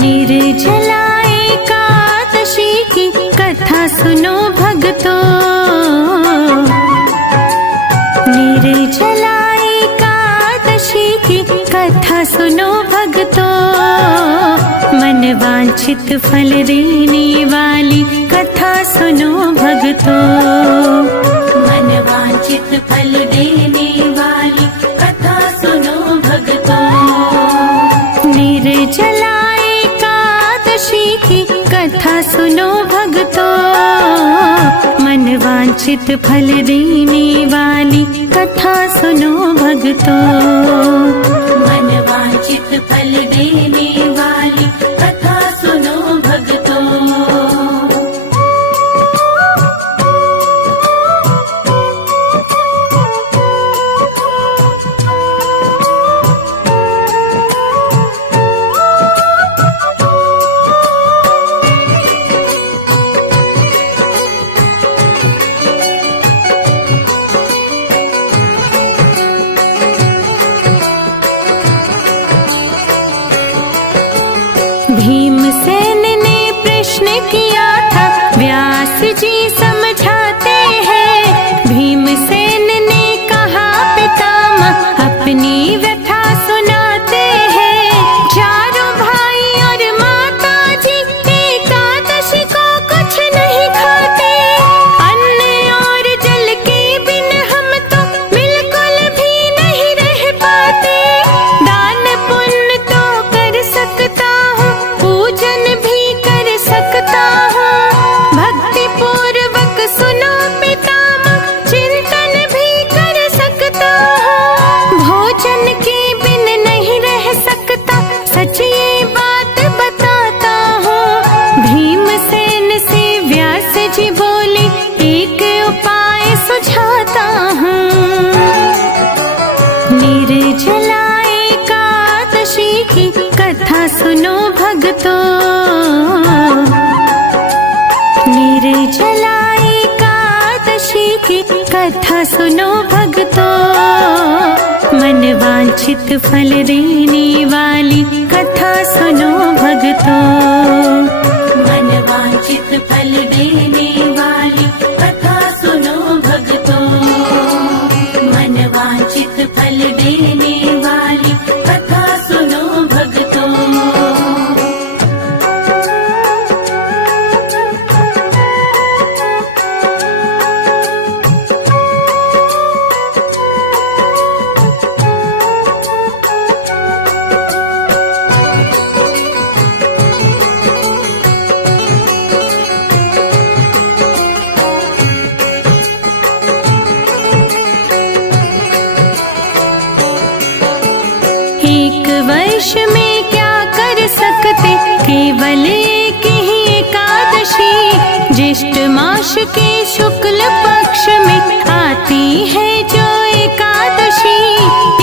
निर्जला एकादशी की कथा सुनो भक्तों। निर्जला एकादशी की कथा सुनो भक्तों। मन वांछित फल देने वाली कथा सुनो भक्तों। मन वांछित फल देने वाली कथा सुनो भक्तों। निर्जला एकादशी की कथा सुनो भक्तों। मन वांछित फल देने वाली कथा सुनो भक्तों। मन वांछित फल देने वाली कथा सुनो भक्तों। भीमसेन ने प्रश्न किया था, व्यास जी समझाते हैं। भीमसेन ने कहा पितामह अपनी व्यथा सुनाते हैं। चारों भाई और माता जी एकादशी को कुछ नहीं खाते। अन्न और जल के बिन हम तो बिल्कुल भी नहीं रह पाते। दान पुण्य तो कर सकता हूँ, पूजन भी कर सकता हूँ। भक्ति पूर्वक सुनो पितामह, चिंतन भी कर सकता हूँ। भोजन के बिन नहीं रह सकता, सच ये बात बताता हूँ। भीमसेन से व्यास जी बोले, एक उपाय सुझाता हूँ। निर्जला एकादशी की कथा सुनो भक्तों। निर्जला एकादशी की कथा सुनो भक्तों। मन वांछित फल देने वाली कथा सुनो भक्तों। मन वांछित फल देने वाली कथा सुनो भक्तों। मन वांछित फल देने वाली कथा सुनो भक्तों। एक वर्ष में क्या कर सकते, केवल एक ही एकादशी। ज्येष्ठ मास के शुक्ल पक्ष में आती है जो एकादशी।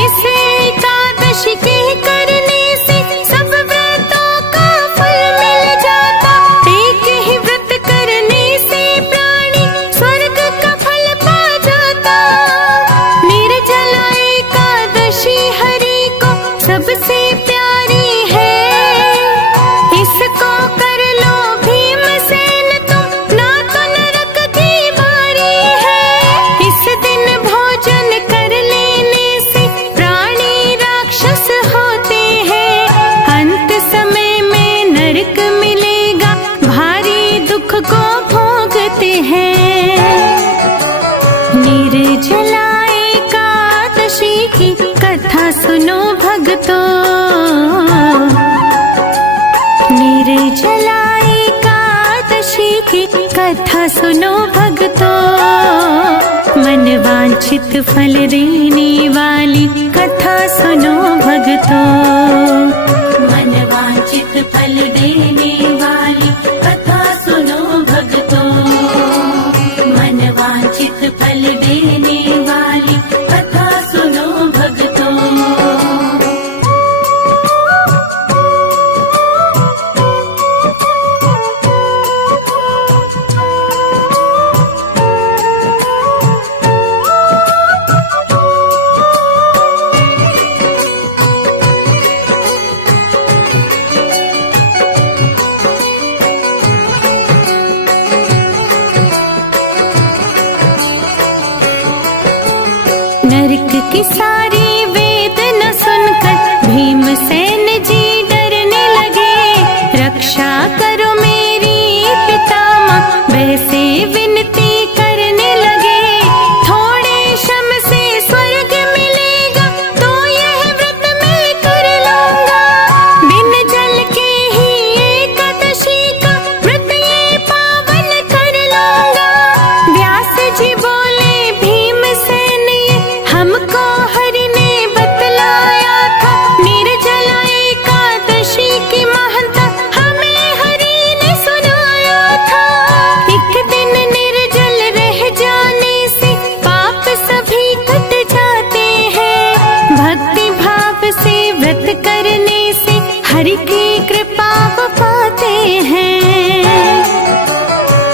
इस एकादशी के करने से सब व्रतों का फल मिल जाता। एक ही व्रत करने से प्राणी स्वर्ग का फल पा जाता। निर्जला एकादशी हरि को सबसे प्यारी है। इसको कर लो भीमसेन तुम, ना तो नरक की बारी है। इस दिन भोजन कर लेने से प्राणी राक्षस होते हैं। अंत समय में नरक मिलेगा, भारी दुख को भोगते हैं। निर्जला एकादशी की कथा सुनो भक्तों। निर्जला एकादशी की कथा सुनो भक्तों। मन वांछित फल देने वाली कथा सुनो भक्तों। मन वांछित फल देने वाली कथा सुनो भक्तों। मन वांछित फल देने वाली कथा सुनो भक्तों। हरि की कृपा वो पाते हैं।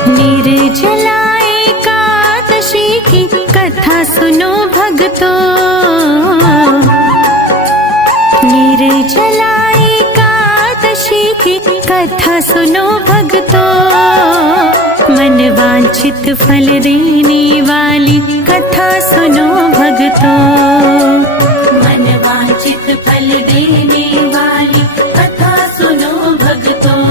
निर्जला एकादशी की कथा सुनो भक्तों, निर्जला एकादशी की कथा सुनो भक्तों, मन वांछित फल देने वाली कथा सुनो भक्तों, मन वांछित फल देने वाली कथा सुनो भक्तों,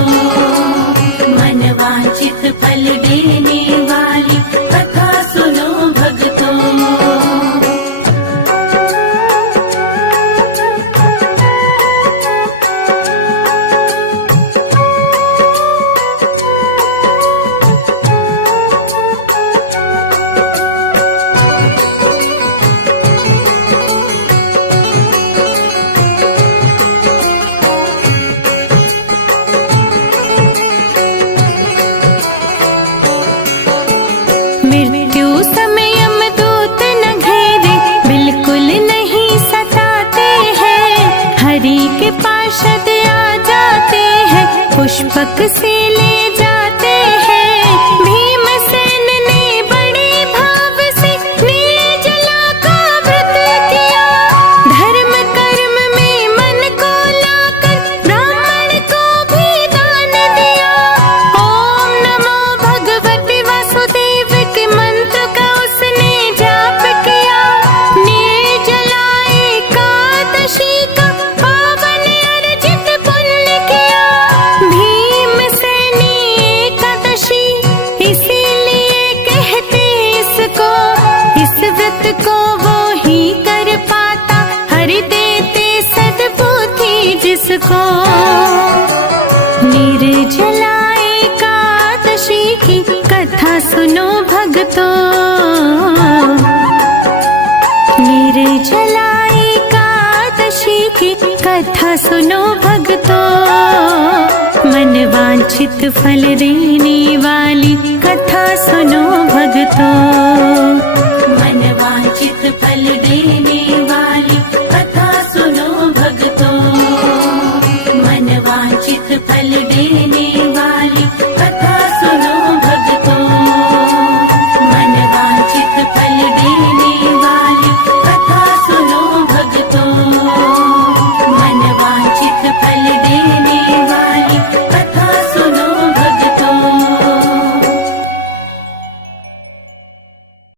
मन वांछित फल देने वाली कथा सुनो भक्तों। मृत्यु समय यमदूत न घेरे, बिल्कुल नहीं सताते हैं। हरि के पार्षद आ जाते हैं, पुष्पक से ले जाते हैं। भीमसेन ने बड़े भाव से निर्जला का व्रत किया, धर्म कर्म में मन को लाकर ब्राह्मण को भी दान दिया। ओम नमो भगवते वासुदेव के मंत्र का उसने जाप किया, निर्जला एकादशी का पावन अर्जित पुण्य किया। भीमसेनी एकादशी इसीलिए कहते इसको, इस व्रत को वो ही कर पाता, हरि देते सद्बुद्धि जिसको। निर्जला एकादशी की कथा सुनो भक्तों, निर्जला एकादशी की कथा सुनो भक्तों, मन वांछित फल देने वाली कथा सुनो भक्तों, मन वांछित फल देने